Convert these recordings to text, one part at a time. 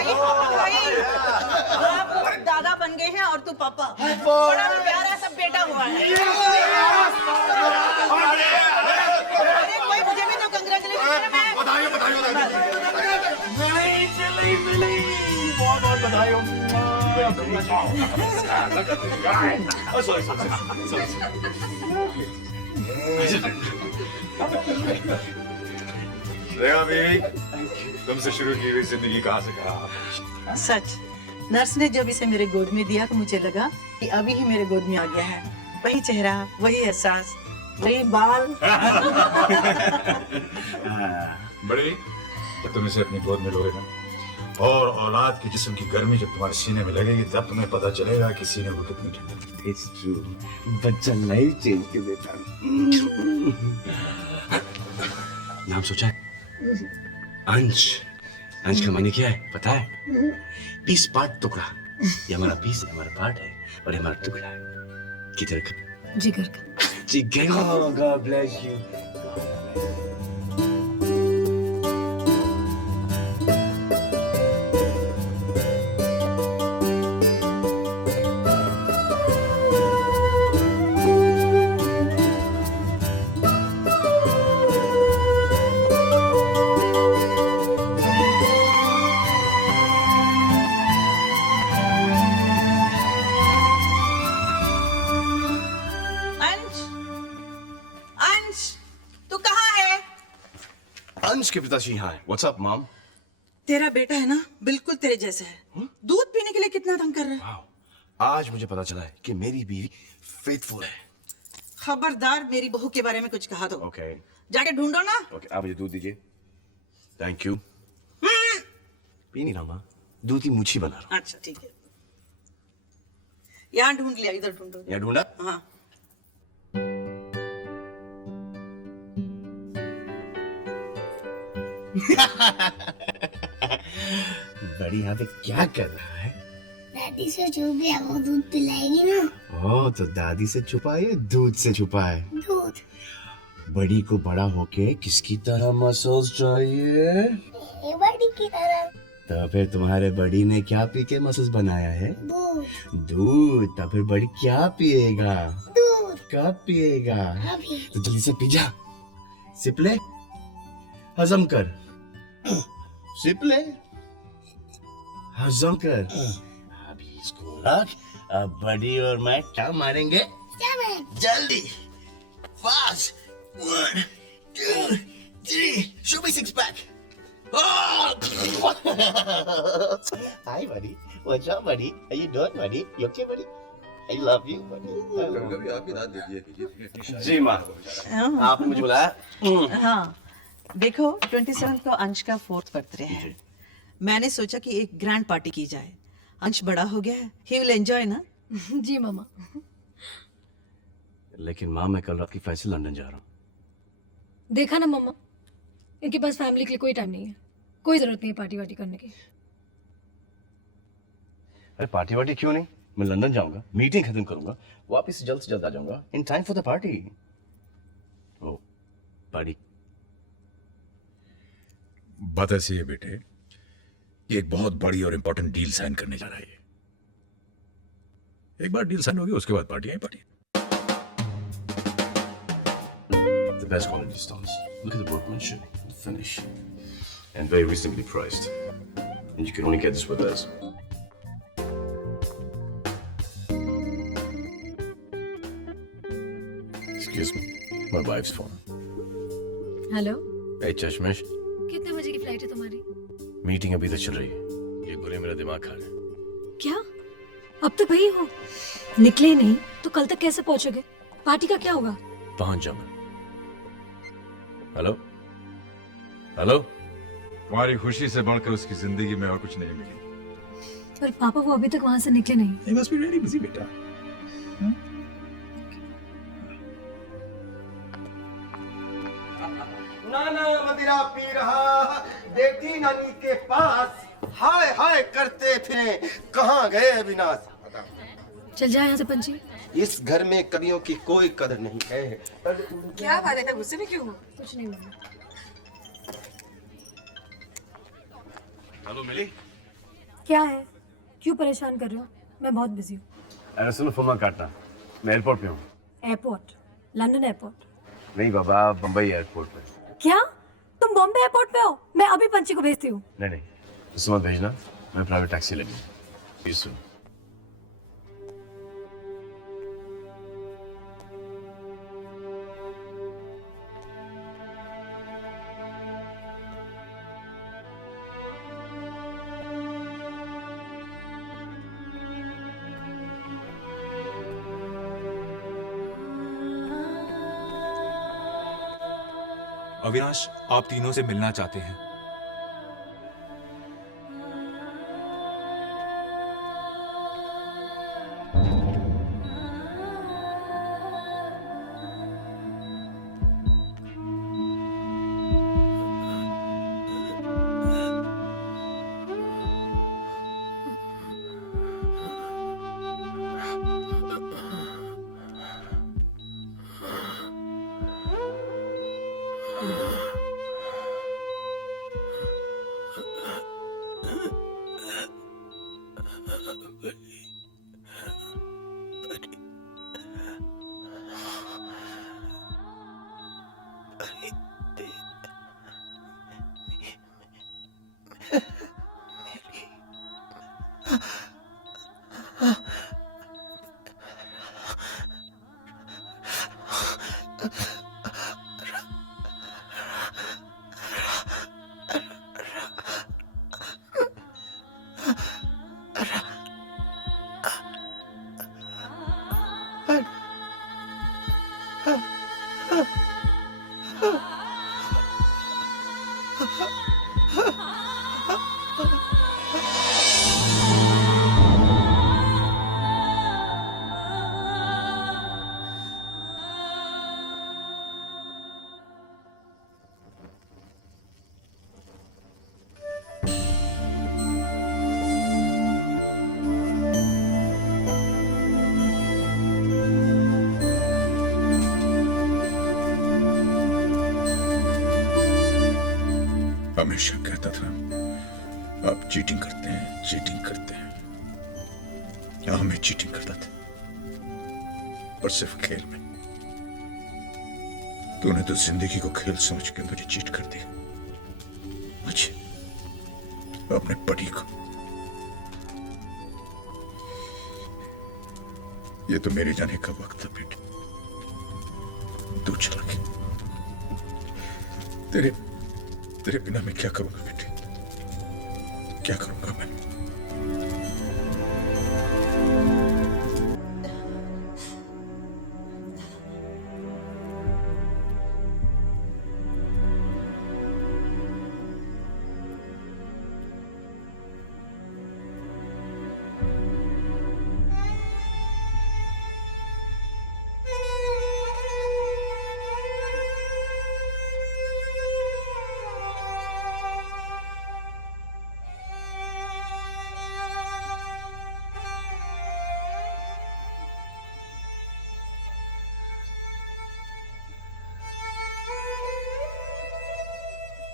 भाई आप दादा बन गए हैं और तू पापा। बड़ा प्यारा सब बेटा हुआ है। अरे कोई मुझे भी तो कंग्रेचुलेशन। बधाई बहुत बहुत बधाई। रेखा बेबी, तुमसे शुरू की हुई जिंदगी कहाँ से कहाँ। सच, नर्स ने जब इसे मेरे गोद में दिया तो मुझे लगा कि अभी ही मेरे गोद में आ गया है। वही चेहरा, वही एहसास, वही बाल। बड़ी, जब तुम इसे अपनी गोद में लोगे ना, और औलाद के जिस्म की गर्मी जब तुम्हारे सीने में लगेगी, तब तुम्हें पता चलेगा कि सीने को कितनी ठंडक। It's true. बच्चा लाइफ चेंज कर देता। नाम सोचा है? अंश। अंश का मायने क्या है पता है? पीस पार्ट टुकड़ा। ये हमारा पीस है, हमारा पार्ट है, और ये हमारा टुकड़ा है। किधर का? जिगर का। जिगर। Oh, God bless you. अंश के पिताजी यहाँ है। What's up, mom? तेरा बेटा है ना, बिल्कुल तेरे जैसा है। दूध पीने के लिए कितना तंग कर रहा है। Wow. आज मुझे पता चला है कि मेरी बीवी फेथफुल है। खबरदार मेरी बहू के बारे में कुछ कहा तो। Okay. जाके ढूंढो ना। Okay, आप मुझे दूध दीजिए। Thank you. पी नहीं रहा माँ, दूध की मुच्छी बना रहा हूँ। अच्छा ठीक है। यहाँ ढूंढ लिया, इधर ढूंढो। यहाँ ढूंढा? हाँ। बड़ी यहाँ पे क्या कर रहा है? दादी से छुप गया, वो दूध पिलाएगी ना। ओह, तो दादी से छुपा है, दूध से छुपा है। दूध। बड़ी को बड़ा होके किसकी तरह मसल्स चाहिए? बड़ी की तरह। तो फिर तुम्हारे बड़ी ने क्या पी के मसल्स बनाया है? दूध। दूध। तो फिर बड़ी क्या पिएगा? दूध। कब पिएगा? अभी। तो जल्दी से पी जा। सिप ले, हजम कर। सिप ले, हजम कर। अभी इसको रख। अब बड़ी और मैं क्या मारेंगे? जल्दी, fast. 1, 2, 3, show me 6 pack. Hi, buddy. What's up, buddy? How you doing, buddy? You okay, buddy? I love you, buddy. कभी आप ही दाद दे दिए। जी माँ, आपने मुझे बुलाया? हाँ, देखो 27 को अंश का 4th बर्थडे है। मैंने सोचा कि एक ग्रैंड पार्टी की जाए। अंश बड़ा हो गया है, he will enjoy ना? जी मामा। लेकिन माँ, मैं कल रात की फ्लाइट से लंदन जा रहा हूँ। देखा ना मम्मा, इनके पास फैमिली के लिए कोई टाइम नहीं है। कोई जरूरत नहीं है पार्टी वार्टी करने की। अरे पार्टी वार्टी क्यों नहीं? मैं लंदन जाऊंगा, मीटिंग खत्म करूंगा, वापस से जल्द आ जाऊंगा in time for the party. Oh party. बात ऐसी है बेटे कि एक बहुत बड़ी और इंपॉर्टेंट डील साइन करने जा रहा है। एक बार डील साइन होगी उसके बाद पार्टी है party. The best quality stones. Look at the workmanship, the finish, and very reasonably priced. And you can only get this with us. Excuse me, my wife's phone. Hello, Hey चश्मिश, कितने बजे की flight है तुम्हारी? Meeting अभी तक चल रही है। ये गोले मेरा दिमाग खा रहे हैं। क्या? अब तक वही हो? निकले ही नहीं तो कल तक कैसे पहुंचोगे? पार्टी का क्या होगा? पहुंच जाऊंगा। हेलो हेलो, तुम्हारी खुशी से बढ़कर उसकी जिंदगी में और कुछ नहीं मिली। पर पापा वो अभी तक वहां से निकले नहीं। He must be really busy, बेटा। नाना मदिरा पी रहा बेटी नानी के पास, हाय हाय करते फिरे कहाँ गए विनाश। चल जा यहाँ से पंची। इस घर में कवियों की कोई कदर नहीं है। क्या बात है, गुस्से में क्यों हो? कुछ नहीं हुआ। हेलो मिली, क्या है? क्यों परेशान कर रहे हो? मैं बहुत बिजी हूँ। अरे सुनो, फोन मत काटना, मैं एयरपोर्ट पे हूँ। एयरपोर्ट? London airport? नहीं बाबा, बम्बई एयरपोर्ट पे। क्या? तुम बॉम्बे एयरपोर्ट पे हो? मैं अभी पंची को भेजती हूँ। नहीं नहीं, उससे मत भेजना, मैं प्राइवेट टैक्सी लेंगे। सुन, अविनाश आप तीनों से मिलना चाहते हैं। हमेशा कहता था आप चीटिंग करते हैं, चीटिंग करते हैं। हाँ, मैं चीटिंग करता था, पर सिर्फ खेल में। तूने तो जिंदगी को खेल समझ के मुझे चीट कर दिया। मुझे, अपने पति को। ये तो मेरे जाने का वक्त था बेटे, तू चला गया। तेरे बिना मैं क्या करूंगा बेटे, क्या करूंगा मैं?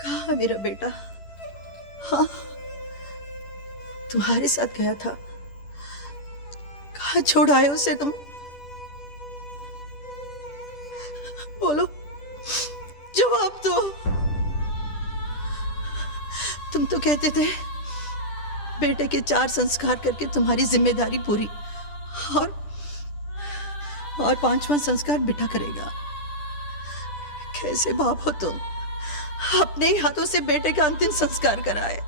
कहाँ मेरा बेटा? हाँ, तुम्हारे साथ गया था, कहाँ छोड़ आए उसे तुम? बोलो, जवाब दो। तुम तो कहते थे बेटे के 4 संस्कार करके तुम्हारी जिम्मेदारी पूरी, और 5वां संस्कार बेटा करेगा। कैसे बाप हो तुम, अपने ही हाथों से बेटे का अंतिम संस्कार कराए।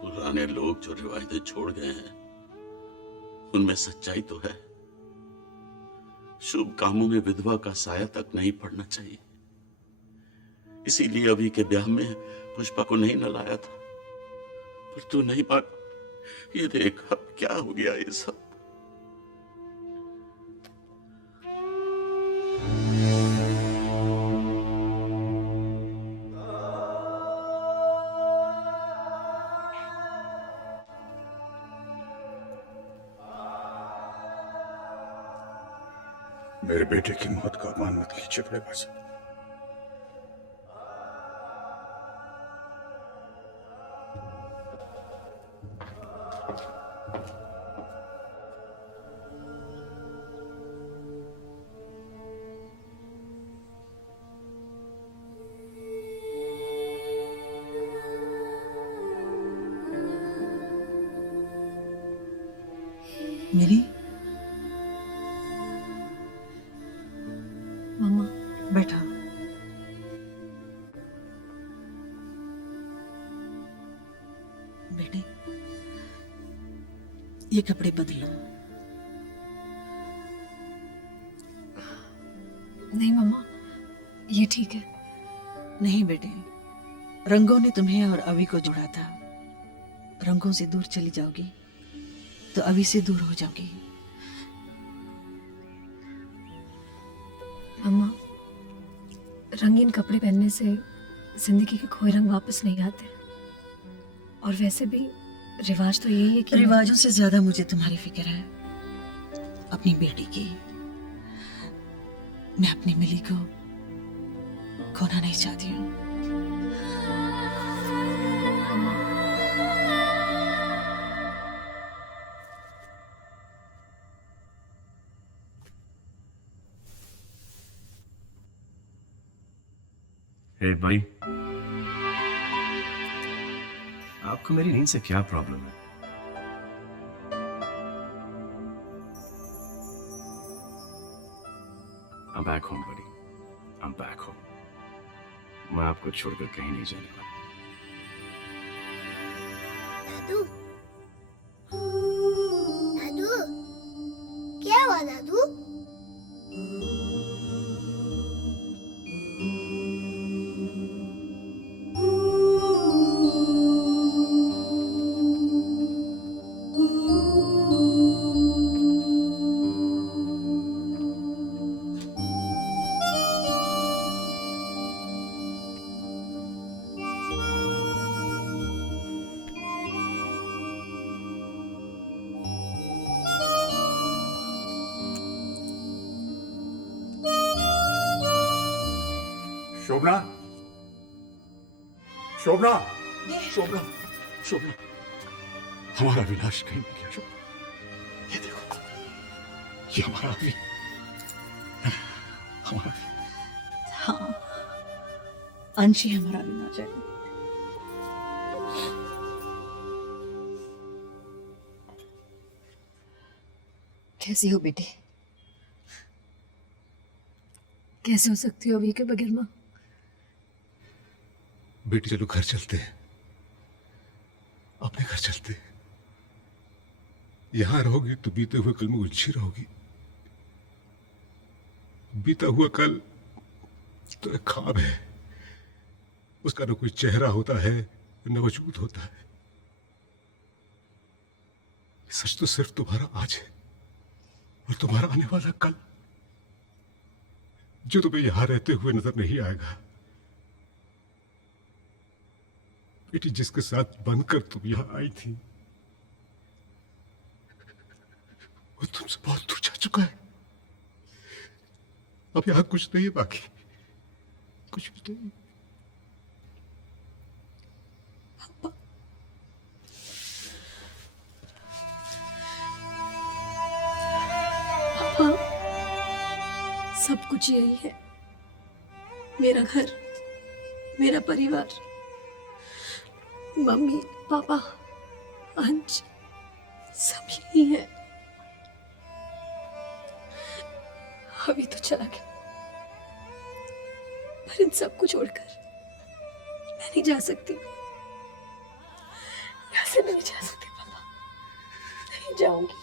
पुराने लोग जो रिवायतें छोड़ गए हैं उनमें सच्चाई तो है। शुभ कामों में विधवा का साया तक नहीं पड़ना चाहिए। इसीलिए अभी के ब्याह में पुष्पा को नहीं न लाया था, पर तू नहीं मान। ये देख अब क्या हो गया ये सब। मेरे बेटे की मौत का अपमान मत कीजिए बड़े भाई साहब। मेरी मम्मा, बैठा। बेटे, ये कपड़े बदलो। नहीं मम्मा, ये ठीक है। नहीं बेटे, रंगों ने तुम्हें और अभी को जोड़ा था। रंगों से दूर चली जाओगी तो अभी से दूर हो जाओगी। मम्मा, रंगीन कपड़े पहनने से जिंदगी के खोए रंग वापस नहीं आते। और वैसे भी रिवाज तो यही है कि रिवाजों से ज्यादा मुझे तुम्हारी फिक्र है, अपनी बेटी की। मैं अपनी मिली को खोना नहीं चाहती हूँ। हे भाई, आपको मेरी नींद से क्या प्रॉब्लम है? I'm back home, buddy. I'm back home. मैं आपको छोड़कर कहीं नहीं जाने वाला। दादू, दादू, क्या हुआ दादू? शोभना, शोभना, शोभना, शोभना, हमारा विनाश कहीं नहीं गया। शोभना, ये देखो, ये हमारा अभी, हमारा हाँ, अंश ही हमारा विनाश है। कैसी हो बेटे? कैसे हो सकती हो अभी के बगैर माँ? बेटी चलो घर चलते हैं, अपने घर चलते हैं। यहां रहोगी तो बीते हुए कल में उलझी रहोगी। बीता हुआ कल तो एक ख्वाब है, उसका न कोई चेहरा होता है न वजूद होता है। सच तो सिर्फ तुम्हारा आज है और तुम्हारा आने वाला कल, जो तुम्हें यहां रहते हुए नजर नहीं आएगा। बेटी, जिसके साथ बनकर तुम यहां आई थी वो तुमसे बहुत दूर जा चुका है। अब यहां कुछ नहीं है बाकी, कुछ भी नहीं। पापा, सब कुछ यही है। मेरा घर, मेरा परिवार, मम्मी, पापा, अंश, सब यही है। अभी तो चला गया, पर इन सबको छोड़कर मैं नहीं जा सकती। यहाँ ऐसे नहीं जा सकती पापा, नहीं जाऊंगी।